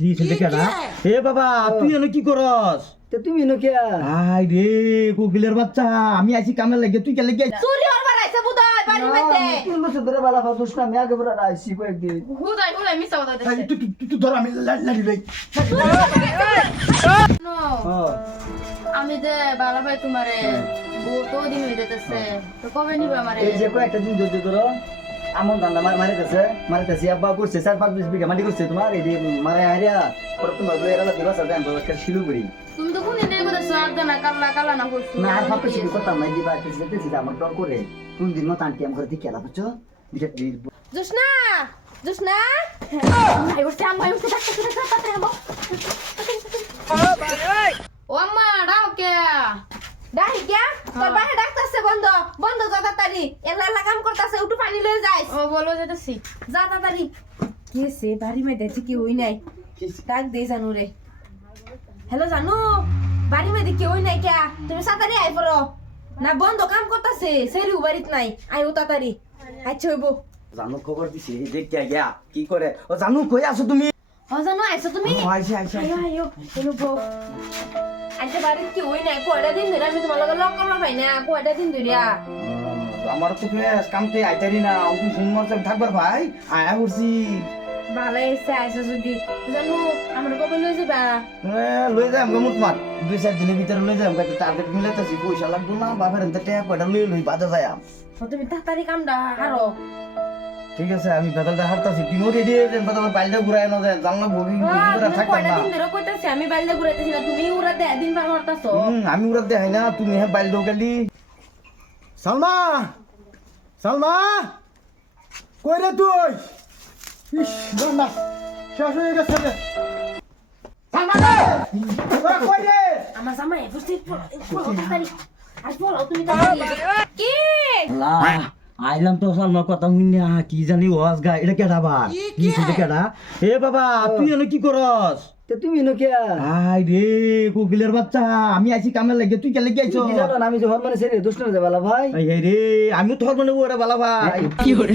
এ বাবা তুই এনে কি করস? তুমি এনো কে আই রে কোকিলের বাচ্চা, আমি আইছি কামে লাগে, তুই কে লাগে? চুরি হবার আইছে বুদাই বাড়ি মধ্যে 3 বছর ধরে বালা ফাদুস না আমি আগে বড় আইছি কয়েকদিন বুদাই বুদাই মিছা কথা এই, দিছে তুই ধর, আমি লাড়ি লই। নো হ্যাঁ আমি যে বালা ভাই তোমারে বহুত দিন হয়ে যেতেছে তো কবে নিবে আমারে এই যে কয়েকটা দিন ধরে ধরো আমন ধান্দা মারিতেছে আব্বা করছে 4-5 বিঘা মাটি করছে তোমার এই যে মারা হারিয়া পরে তোমার এরা দিবা সাথে আমি একটা শিলু করি তুমি তো কোনে নেই কথা সাদ না কাল্লা কাল্লা না করছো না আর ভাবতে শিখি কথা নাই দিবা যেতেছি আমার ডর করে কোন দিন মত আন্টি আমার দিকে খেলা বুঝছো জুসনা জুসনা আই বসে আম্মা আই বসে ডাক্তার তাড়াতাড়ি আমো ও আম্মা ডাও কে ডাহি কে তোর বাইরে ডাক্তারছে বন্ধ বন্ধ যা তাড়াতাড়ি এলা কাম করতেছে উঠু পানি লয়ে যাই ও বলো যেতেছি যা তাড়াতাড়ি কি সে বাড়ি মে দেখি কি হই নাই ডাক দে জানু রে হ্যালো জানু বাড়ি মে দেখি হই নাই কে তুমি তাড়াতাড়ি আই পড়ো না বন্ধ কাম করতেছে সেরি বাড়িত নাই আই ও তাড়াতাড়ি আচ্ছা হইব জানু খবর দিছি দেখতে গিয়া কি করে? ও জানু কই আছো তুমি? ও জানু আইছো তুমি আইছি আয়ো আয়ো চলো বউ আজকে বাড়িত কি হই নাই কয়টা দিন ধরে আমি তোমার লগে লক করবা পাই না কয়টা দিন ধরে আমার তো ফ্রেশ কামতে আইতারি না, ওই সুন্দর থাকবার ভাই আয়া করছি। ভালো এসে আইছো যদি জানু আমরা কবে লই যাবা লই যাম গমুত মাত 2-4 দিনের ভিতরে লই যাম, কত টার্গেট মিলাইতাছি, পয়সা লাগবো না বাপের এনতে টাকা কয়টা লই বাজে যাম। তুমি তাড়াতাড়ি কামটা হারো ঠিক আছে আমি বেতনটা হারতাছি, তুমি রেডি হয়ে যান, বেতন বাইলটা ঘুরায় না যায়, জানলা ভোগী করে থাকতাম কয়টা না। দিন ধরে কইতাছি আমি বাইলে ঘুরাইতেছি না তুমি উড়া দে দিন পার করতাছো আমি উড়া দেখাই না, তুমি হ্যাঁ বাইল দাও খালি। সালমা সালমা কই রে তুই? ইস না শেষ হয়ে গেছে রে। সালমা রে ওরা কই রে? আমার জামাই বুঝতে তাড়াতাড়ি আর বলো তুমি তাড়াতাড়ি কি আইলাম তো সালমার কথা শুনিয়া কি জানি ওয়াজ গা, এটা কেডা বা কি সেটা কেডা? এ বাবা তুই এনে কি করস? তুমি এনো কে আই রে কোকিলের বাচ্চা, আমি আইছি কামে লাগে, তুই কে লাগে আইছো? কি জানো না আমি যে হরমানে সেরে দুষ্ট না যে বালা ভাই এই রে আমিও তো মানে ওরে বালা ভাই কি করে?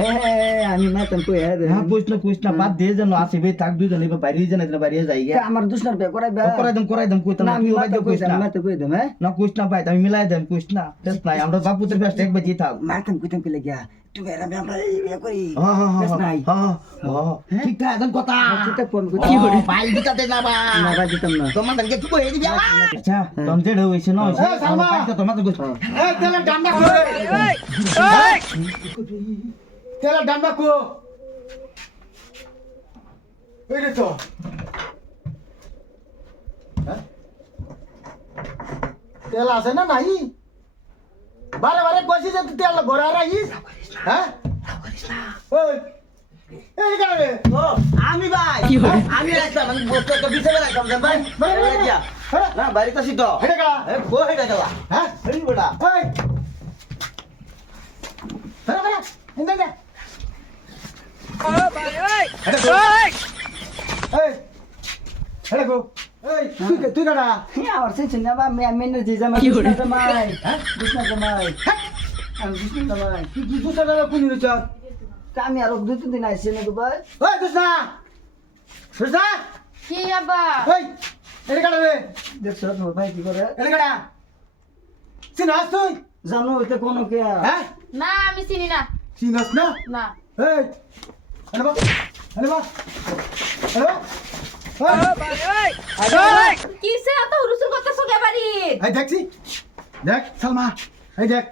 হ্যাঁ আমি মাতাম কই হ্যাঁ পুছ না বাদ দিয়ে যেন আসে বে থাক দুইজন এবার বাইরে যান, এটা বাইরে যাই গে আমার দুষ্টার বে করাই বে করাই দেন কইতা না, আমি তুই মাতা বাইরে কই কইস না, মাতা কই দম হ্যাঁ না কইস না ভাই, আমি মিলাই দেন কইস না, বেশ নাই আমরা বাপুতের বেশ এক বাজি থাক। মাতাম কইতাম কি লাগিয়া তুই এরা আমরা এই করি হ্যাঁ হ্যাঁ বেশ নাই হ্যাঁ ঠিক আছে কথা ঠিক ফোন কই কি করে বাইল দিতে না বা না বাদ দিতাম না তোমার দান কে তুই কই দিবি আচ্ছা তখন যে হইছে না হইছে সালমা তোমার তো কইছ এই তেলে ডান্ডা কই এই তেলে ডান্ডা কো এই রে তো তেল আছে না নাই? বারে বারে কইছি যে তুই তেল ভরা রাখিস, হ্যাঁ ওই এই কারে ও আমি ভাই আমি রাখতাম, আমি বসতে তো বিছানা রাখতাম ভাই ভাই না বাড়ি তো সিদ্ধ হেডা কা এ কো হেডা দেওয়া হ্যাঁ এই বড়া এই ধরা ধরা ইন্দা দে এই হেডা গো এই তুই কাটা আমার সেই চিন্তা বা আমি যে জামাই দুষ্টা জামাই হ্যাঁ দুষ্টা জামাই আমি দুষ্টা জামাই তুই দুসরা দাদা কোনি রে চার আমি আর 2-3 দিন আইছি না দুবাই ওই দুসরা দুসরা কি আব্বা এই এটা কাটা রে দেখছ তোমার ভাই কি করে এটা কাটা চিনাস তুই জানো এটা কোন কে হ্যাঁ না আমি চিনি না চিনাস না না এই আরে বা আরে বা কিসে এত হুরুসুর করতেছো কে বাড়ি এই দেখছি দেখ সালমা এই দেখ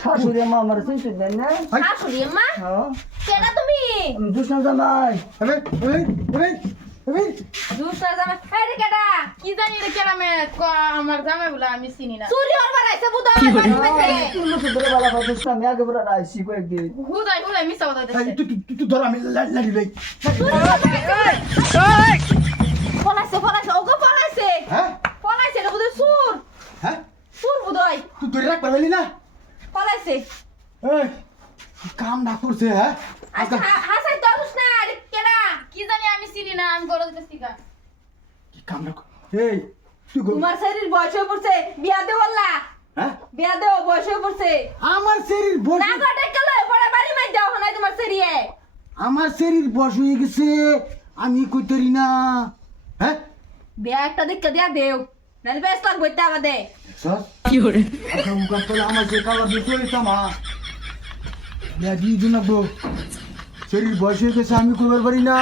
শাশুড়ি মা আমার চিনতে দেন না শাশুড়ি মা হ্যাঁ কেডা তুমি আমি দুষ্টা জামাই আরে এই দুসরা জামাই আরে কেডা কি জানি রে কেডা মে আমার জামাই বলে আমি চিনি না চুরি হবার আইছে বুদা বাড়ি মধ্যে তুমি তো বড় বালা দুষ্টা আমি আগে বড় আইছি কয়েকদিন বুদাই বুদাই মিছা কথা এই দিছে তুই ধর আমি লাড়ি লই পলাইছে ওগো পলাইছে হ্যাঁ পলাইছে না বুদই সুর হ্যাঁ সুর বুদই তুই ধরে রাখ পারলি না পলাইছে এই কাম না করছে হ্যাঁ আচ্ছা হাসাই দরুস না আরে কেডা কি জানি আমি চিনি না আমি বড় দিতেছি গা কি কাম না এই তুই তোমার শরীর বয়স হয়ে পড়ছে বিয়া দে বললা হ্যাঁ বিয়া দে বয়স হয়ে পড়ছে আমার শরীর বস না গটে গেল পড়া বাড়ি মাই দাও নাই তোমার শরীরে আমার শরীর বস হয়ে গেছে আমি কইতেরি না হ্যাঁ বিয়া একটা দেখে দিয়া দেও নাহলে বেশ লাগবে তা বাদে সস আচ্ছা মুকাম তোলা আমার যে কালা দিয়ে চলিতাম বিয়া দিয়ে দিন গো শরীর বয়স হয়ে গেছে আমি কইবার পারি না